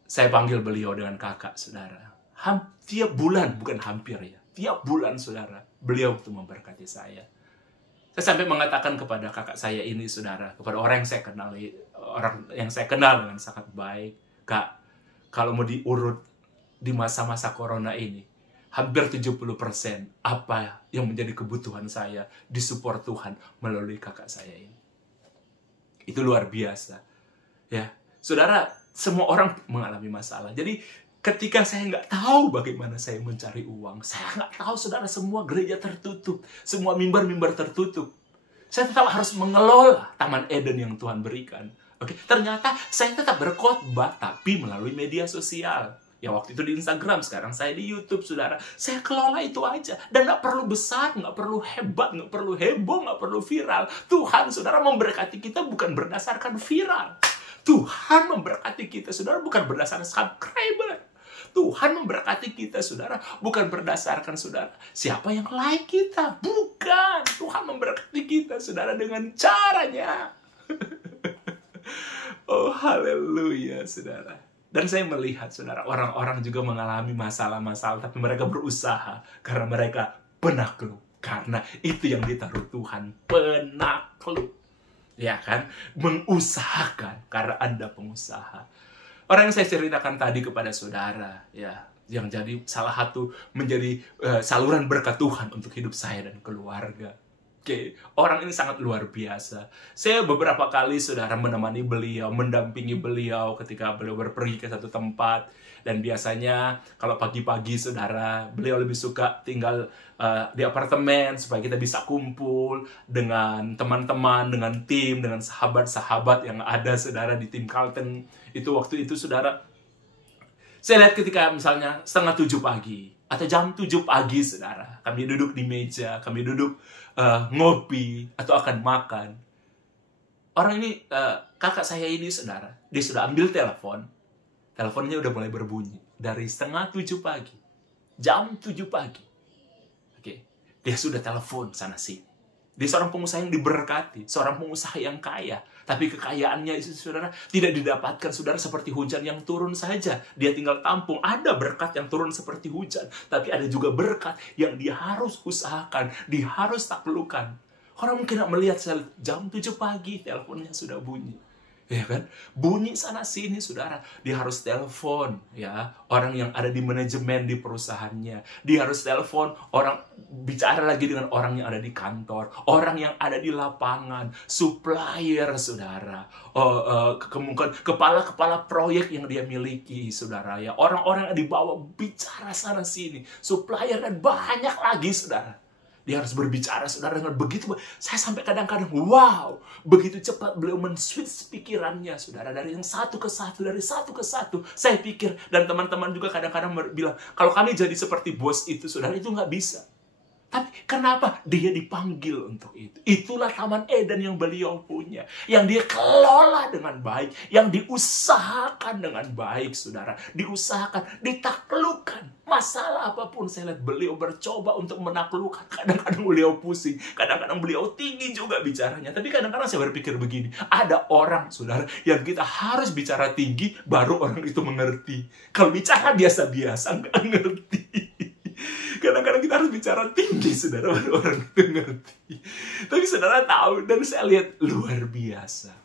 saya panggil beliau dengan kakak, saudara. Tiap bulan, bukan hampir ya, tiap bulan, saudara, beliau itu memberkati saya. Saya sampai mengatakan kepada kakak saya ini, saudara, kepada orang yang saya kenal dengan sangat baik, Kak, kalau mau diurut di masa-masa corona ini, hampir 70% apa yang menjadi kebutuhan saya disupport Tuhan melalui kakak saya ini. Itu luar biasa. Ya, saudara, semua orang mengalami masalah. Jadi, ketika saya nggak tahu bagaimana saya mencari uang, saya nggak tahu, saudara, semua gereja tertutup, semua mimbar-mimbar tertutup. Saya tetap harus mengelola Taman Eden yang Tuhan berikan. Oke, ternyata saya tetap berkhotbah, tapi melalui media sosial. Ya, waktu itu di Instagram, sekarang saya di YouTube, saudara. Saya kelola itu aja. Dan nggak perlu besar, nggak perlu hebat, nggak perlu heboh, nggak perlu viral. Tuhan, saudara, memberkati kita bukan berdasarkan viral. Tuhan memberkati kita, saudara, bukan berdasarkan subscriber. Tuhan memberkati kita, saudara, bukan berdasarkan, saudara, siapa yang like kita. Bukan. Tuhan memberkati kita, saudara, dengan caranya. Oh, haleluya, saudara. Dan saya melihat, saudara, orang-orang juga mengalami masalah-masalah, tapi mereka berusaha karena mereka penakluk. Karena itu yang ditaruh Tuhan, penakluk. Ya kan? Mengusahakan karena Anda pengusaha. Orang yang saya ceritakan tadi kepada saudara, ya, yang jadi salah satu menjadi saluran berkat Tuhan untuk hidup saya dan keluarga. Oke, orang ini sangat luar biasa. Saya beberapa kali, saudara, menemani beliau, mendampingi beliau ketika beliau berpergi ke satu tempat. Dan biasanya kalau pagi-pagi, saudara, beliau lebih suka tinggal di apartemen supaya kita bisa kumpul dengan teman-teman, dengan tim, dengan sahabat-sahabat yang ada, saudara, di tim Carlton. Itu waktu itu, saudara, saya lihat ketika misalnya 6:30 pagi Atau jam 7 pagi, saudara. Kami duduk di meja, kami duduk ngopi, atau akan makan. Orang ini, kakak saya ini, saudara, dia sudah ambil telepon. Teleponnya udah mulai berbunyi. Dari setengah 7 pagi. Jam 7 pagi. Oke. Dia sudah telepon sana-sini. Dia seorang pengusaha yang diberkati, seorang pengusaha yang kaya. Tapi kekayaannya itu, saudara, tidak didapatkan, saudara, seperti hujan yang turun saja. Dia tinggal tampung. Ada berkat yang turun seperti hujan. Tapi ada juga berkat yang dia harus usahakan, dia harus taklukkan. Orang mungkin melihat jam 7 pagi, teleponnya sudah bunyi. Ya kan? Bunyi sana-sini, saudara. Dia harus telepon, ya, orang yang ada di manajemen di perusahaannya. Dia harus telepon orang, bicara lagi dengan orang yang ada di kantor, orang yang ada di lapangan, supplier, saudara. Kemungkinan kepala-kepala proyek yang dia miliki, saudara, ya. Orang-orang yang dibawa bicara sana-sini, supplier, dan banyak lagi, saudara. Dia harus berbicara, saudara, dengan begitu. Saya sampai kadang-kadang, wow, begitu cepat beliau men-switch pikirannya, saudara. Dari yang satu ke satu, dari satu ke satu. Saya pikir, dan teman-teman juga kadang-kadang bilang, kalau kami jadi seperti bos itu, saudara, itu nggak bisa. Tapi kenapa? Dia dipanggil untuk itu. Itulah Taman Eden yang beliau punya. Yang dia kelola dengan baik. Yang diusahakan dengan baik, saudara. Diusahakan, ditaklukkan. Masalah apapun, saya lihat beliau bercoba untuk menaklukkan. Kadang-kadang beliau pusing. Kadang-kadang beliau tinggi juga bicaranya. Tapi kadang-kadang saya berpikir begini. Ada orang, saudara, yang kita harus bicara tinggi, baru orang itu mengerti. Kalau bicara biasa-biasa, nggak ngerti. Kadang-kadang kita harus bicara tinggi, saudara, baru orang itu ngerti. Tapi saudara tahu, dan saya lihat luar biasa.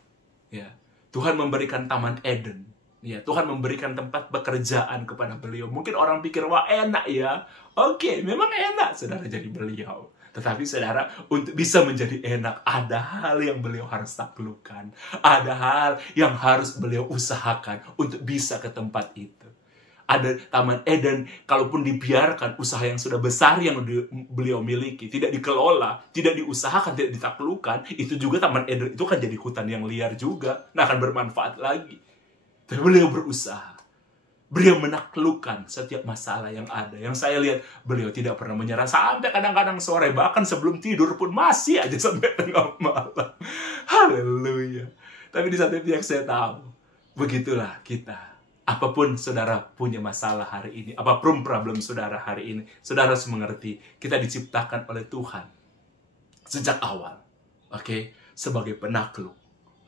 Ya, Tuhan memberikan Taman Eden. Ya, Tuhan memberikan tempat pekerjaan kepada beliau. Mungkin orang pikir, wah enak ya. Oke, memang enak, saudara, jadi beliau. Tetapi saudara, untuk bisa menjadi enak, ada hal yang beliau harus taklukkan. Ada hal yang harus beliau usahakan untuk bisa ke tempat itu. Ada Taman Eden, kalaupun dibiarkan usaha yang sudah besar yang beliau miliki, tidak dikelola, tidak diusahakan, tidak ditaklukkan, itu juga Taman Eden itu kan jadi hutan yang liar juga, nah akan bermanfaat lagi. Tapi beliau berusaha, beliau menaklukkan setiap masalah yang ada. Yang saya lihat, beliau tidak pernah menyerah sampai kadang-kadang sore, bahkan sebelum tidur pun masih aja sampai tengah malam. Haleluya. Tapi di satu pihak saya tahu, begitulah kita. Apapun saudara punya masalah hari ini, apapun problem saudara hari ini, saudara harus mengerti, kita diciptakan oleh Tuhan sejak awal, oke, sebagai penakluk,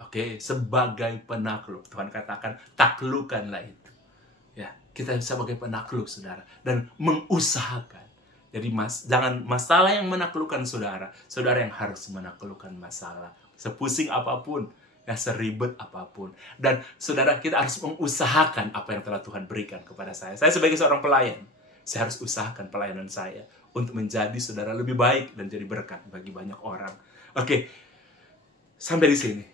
oke, sebagai penakluk. Tuhan katakan, taklukkanlah itu. Ya, kita sebagai penakluk, saudara, dan mengusahakan. Jadi jangan masalah yang menaklukkan saudara, saudara yang harus menaklukkan masalah. Sepusing apapun, ya, seribet apapun. Dan saudara, kita harus mengusahakan apa yang telah Tuhan berikan kepada saya. Saya sebagai seorang pelayan, saya harus usahakan pelayanan saya untuk menjadi saudara lebih baik dan jadi berkat bagi banyak orang. Oke, sampai di sini.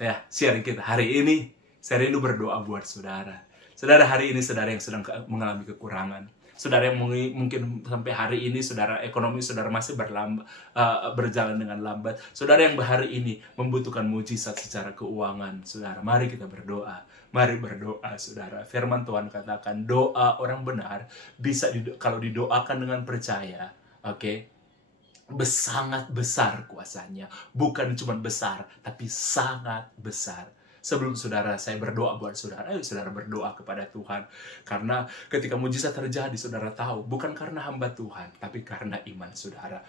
Ya, sharing kita hari ini. Saya rindu berdoa buat saudara. Saudara, hari ini saudara yang sedang mengalami kekurangan. Saudara yang mungkin sampai hari ini, saudara, ekonomi saudara masih berjalan dengan lambat. Saudara yang hari ini membutuhkan mujizat secara keuangan. Saudara, mari kita berdoa. Mari berdoa, saudara. Firman Tuhan katakan, doa orang benar bisa kalau didoakan dengan percaya. Oke? Sangat besar kuasanya. Bukan cuma besar, tapi sangat besar. Sebelum saudara, saya berdoa buat saudara. Ayo saudara berdoa kepada Tuhan. Karena ketika mujizat terjadi, saudara tahu, bukan karena hamba Tuhan, tapi karena iman saudara.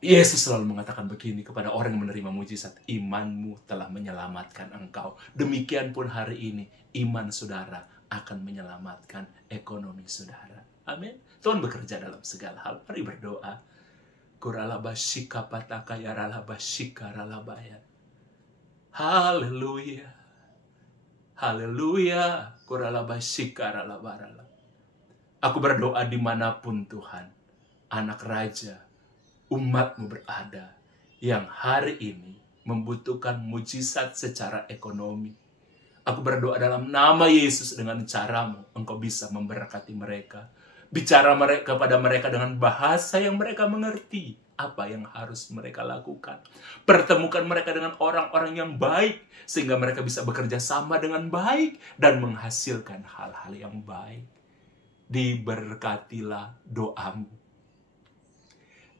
Yesus selalu mengatakan begini kepada orang yang menerima mujizat, imanmu telah menyelamatkan engkau. Demikian pun hari ini, iman saudara akan menyelamatkan ekonomi saudara. Amin. Tuhan bekerja dalam segala hal. Mari berdoa. Kuralabashika pataka yaralabashika ralabaya. Haleluya. Haleluya. Kuralabashikarabarala. Aku berdoa dimanapun Tuhan, anak raja, umatmu berada, yang hari ini membutuhkan mujizat secara ekonomi. Aku berdoa dalam nama Yesus, dengan caramu, engkau bisa memberkati mereka. Bicara kepada mereka dengan bahasa yang mereka mengerti. Apa yang harus mereka lakukan. Pertemukan mereka dengan orang-orang yang baik, sehingga mereka bisa bekerja sama dengan baik dan menghasilkan hal-hal yang baik. diberkatilah doamu.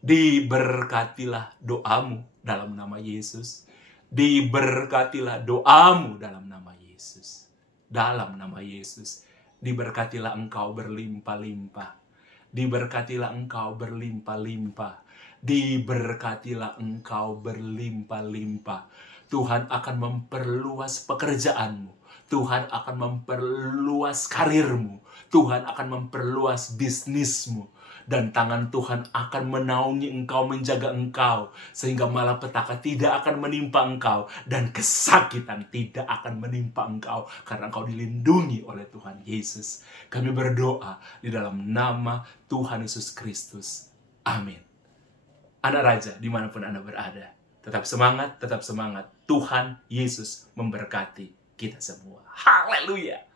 Diberkatilah doamu dalam nama Yesus. Diberkatilah doamu dalam nama Yesus. Dalam nama Yesus. Diberkatilah engkau berlimpah-limpah. Diberkatilah engkau berlimpah-limpah. Diberkatilah engkau berlimpah-limpah. Tuhan akan memperluas pekerjaanmu. Tuhan akan memperluas karirmu. Tuhan akan memperluas bisnismu. Dan tangan Tuhan akan menaungi engkau, menjaga engkau. Sehingga malapetaka tidak akan menimpa engkau. Dan kesakitan tidak akan menimpa engkau. Karena engkau dilindungi oleh Tuhan Yesus. Kami berdoa di dalam nama Tuhan Yesus Kristus. Amin. Anak Raja, dimanapun Anda berada. Tetap semangat, tetap semangat. Tuhan Yesus memberkati kita semua. Haleluya.